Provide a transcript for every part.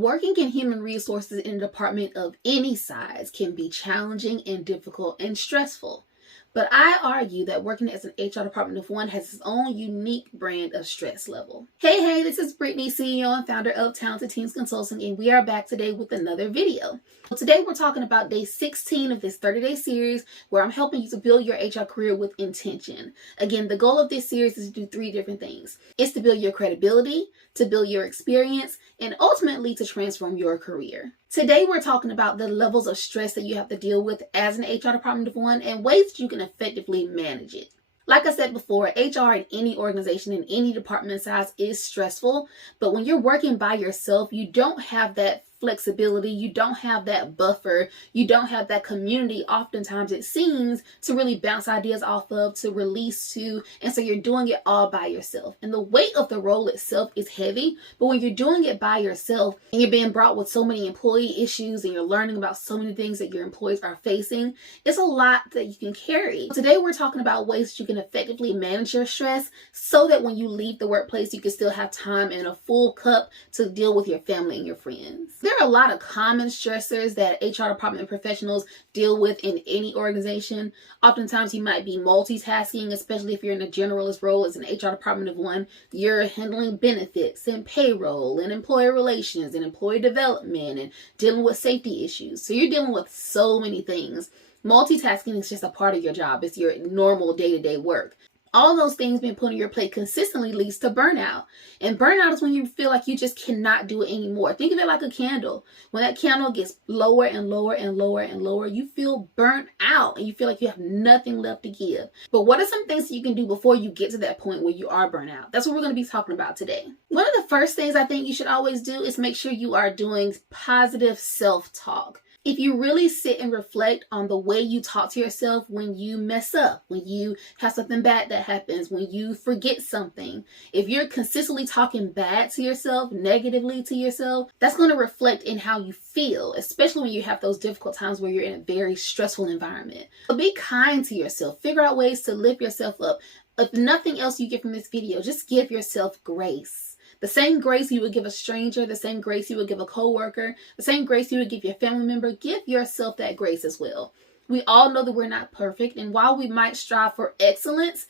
Working in human resources in a department of any size can be challenging and difficult and stressful. But I argue that working as an HR department of one has its own unique brand of stress level. Hey, this is Brittany, CEO and founder of Talented Teams Consulting, and we are back today with another video. Today we're talking about day 16 of this 30-day series where I'm helping you to build your HR career with intention. Again, the goal of this series is to do three different things. It's to build your credibility, to build your experience, and ultimately to transform your career. Today we're talking about the levels of stress that you have to deal with as an HR department of one and ways that you can effectively manage it. Like I said before, HR in any organization, in any department size is stressful, but when you're working by yourself, you don't have that flexibility, you don't have that buffer, you don't have that community, oftentimes it seems, to really bounce ideas off of, to release to, and so you're doing it all by yourself. And the weight of the role itself is heavy, but when you're doing it by yourself and you're being brought with so many employee issues and you're learning about so many things that your employees are facing, it's a lot that you can carry. Today we're talking about ways that you can effectively manage your stress so that when you leave the workplace, you can still have time and a full cup to deal with your family and your friends. There are a lot of common stressors that HR department professionals deal with in any organization. Oftentimes you might be multitasking, especially if you're in a generalist role as an HR department of one. You're handling benefits and payroll and employee relations and employee development and dealing with safety issues. So you're dealing with so many things. Multitasking is just a part of your job. It's your normal day-to-day work. All those things being put on your plate consistently leads to burnout. And burnout is when you feel like you just cannot do it anymore. Think of it like a candle. When that candle gets lower and lower and lower and lower, you feel burnt out and you feel like you have nothing left to give. But what are some things that you can do before you get to that point where you are burnt out? That's what we're going to be talking about today. One of the first things I think you should always do is make sure you are doing positive self-talk. If you really sit and reflect on the way you talk to yourself when you mess up, when you have something bad that happens, when you forget something, if you're consistently talking bad to yourself, negatively to yourself, that's going to reflect in how you feel, especially when you have those difficult times where you're in a very stressful environment. So be kind to yourself. Figure out ways to lift yourself up. If nothing else you get from this video, just give yourself grace. The same grace you would give a stranger, the same grace you would give a coworker, the same grace you would give your family member, give yourself that grace as well. We all know that we're not perfect, and while we might strive for excellence,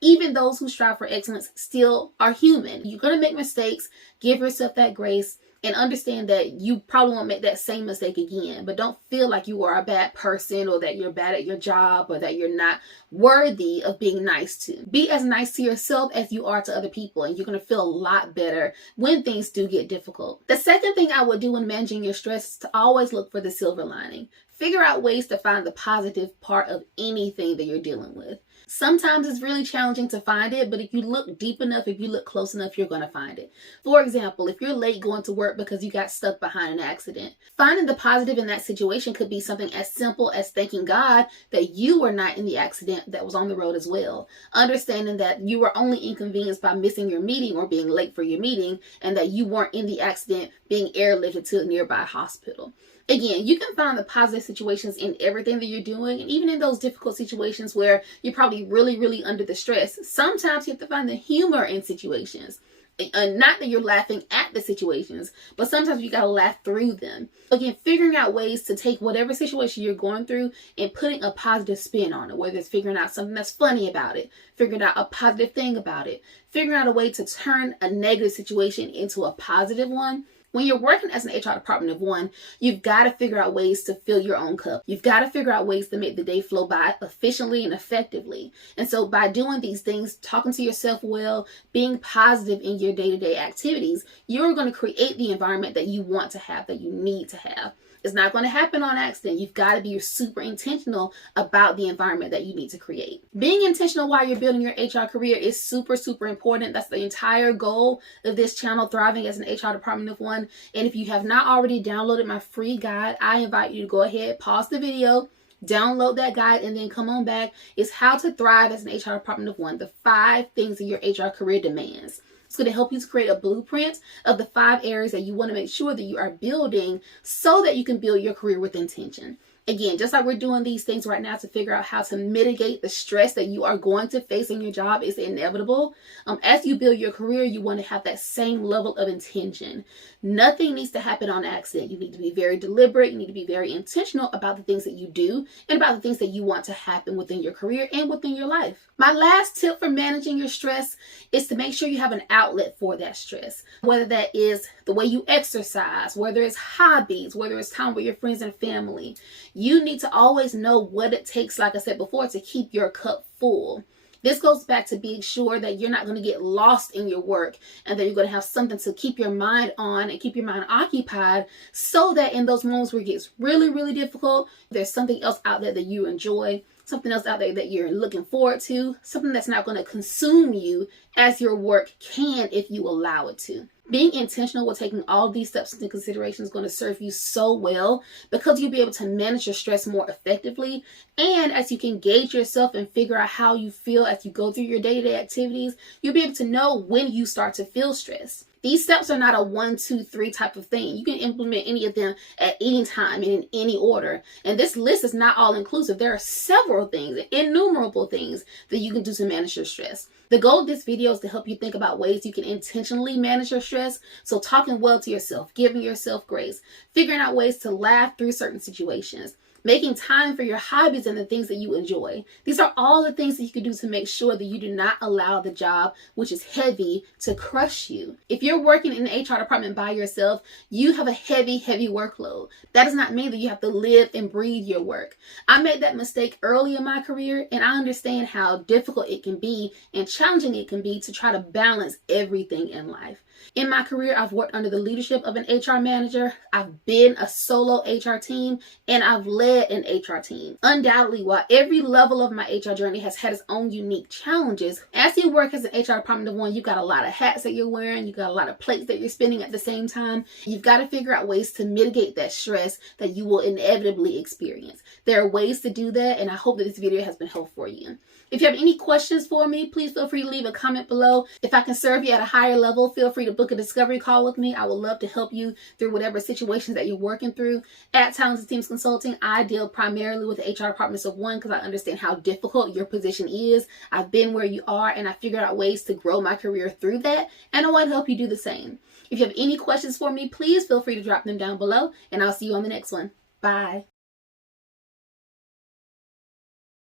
even those who strive for excellence still are human. You're going to make mistakes. Give yourself that grace and understand that you probably won't make that same mistake again. But don't feel like you are a bad person or that you're bad at your job or that you're not worthy of being nice to. Be as nice to yourself as you are to other people, and you're going to feel a lot better when things do get difficult. The second thing I would do when managing your stress is to always look for the silver lining. Figure out ways to find the positive part of anything that you're dealing with. Sometimes it's really challenging to find it, but if you look deep enough, if you look close enough, you're going to find it. For example, if you're late going to work because you got stuck behind an accident, finding the positive in that situation could be something as simple as thanking God that you were not in the accident that was on the road as well. Understanding that you were only inconvenienced by missing your meeting or being late for your meeting, and that you weren't in the accident being airlifted to a nearby hospital. Again, you can find the positive situations in everything that you're doing, and even in those difficult situations where you're probably really under the stress. Sometimes you have to find the humor in situations. Not that you're laughing at the situations, but sometimes you gotta laugh through them. Again, figuring out ways to take whatever situation you're going through and putting a positive spin on it, whether it's figuring out something that's funny about it, figuring out a positive thing about it, figuring out a way to turn a negative situation into a positive one. When you're working as an HR department of one, you've got to figure out ways to fill your own cup. You've got to figure out ways to make the day flow by efficiently and effectively. And so by doing these things, talking to yourself well, being positive in your day-to-day activities, you're going to create the environment that you want to have, that you need to have. It's not going to happen on accident. You've got to be super intentional about the environment that you need to create. Being intentional while you're building your HR career is super important. That's the entire goal of this channel, Thriving as an HR Department of One. And if you have not already downloaded my free guide, I invite you to go ahead, pause the video, download that guide, and then come on back. It's how to thrive as an HR Department of One, the 5 things that your HR career demands. It's going to help you to create a blueprint of the 5 areas that you want to make sure that you are building so that you can build your career with intention. Again, just like we're doing these things right now to figure out how to mitigate the stress that you are going to face in your job is inevitable. As you build your career, you want to have that same level of intention. Nothing needs to happen on accident. You need to be very deliberate. You need to be very intentional about the things that you do and about the things that you want to happen within your career and within your life. My last tip for managing your stress is to make sure you have an outlet for that stress, whether that is the way you exercise, whether it's hobbies, whether it's time with your friends and family. You need to always know what it takes, like I said before, to keep your cup full. This goes back to being sure that you're not going to get lost in your work and that you're going to have something to keep your mind on and keep your mind occupied, so that in those moments where it gets really, really difficult, there's something else out there that you enjoy, something else out there that you're looking forward to, something that's not going to consume you as your work can if you allow it to. Being intentional with taking all these steps into consideration is going to serve you so well, because you'll be able to manage your stress more effectively. And as you can gauge yourself and figure out how you feel as you go through your day-to-day activities, you'll be able to know when you start to feel stressed. These steps are not a 1, 2, 3 type of thing. You can implement any of them at any time and in any order. And this list is not all inclusive. There are several things, innumerable things that you can do to manage your stress. The goal of this video is to help you think about ways you can intentionally manage your stress. So talking well to yourself, giving yourself grace, figuring out ways to laugh through certain situations, making time for your hobbies and the things that you enjoy. These are all the things that you can do to make sure that you do not allow the job, which is heavy, to crush you. If you're working in the HR department by yourself, you have a heavy, heavy workload. That does not mean that you have to live and breathe your work. I made that mistake early in my career, and I understand how difficult it can be and challenging it can be to try to balance everything in life. In my career, I've worked under the leadership of an HR manager. I've been a solo HR team, and I've led an HR team. Undoubtedly, while every level of my HR journey has had its own unique challenges, as you work as an HR department of one, you've got a lot of hats that you're wearing. You've got a lot of plates that you're spinning at the same time. You've got to figure out ways to mitigate that stress that you will inevitably experience. There are ways to do that, and I hope that this video has been helpful for you. If you have any questions for me, please feel free to leave a comment below. If I can serve you at a higher level, feel free to book a discovery call with me. I would love to help you through whatever situations that you're working through. At Talented Teams Consulting, I deal primarily with the HR departments of one because I understand how difficult your position is. I've been where you are, and I figured out ways to grow my career through that, and I want to help you do the same. If you have any questions for me, please feel free to drop them down below, and I'll see you on the next one. Bye.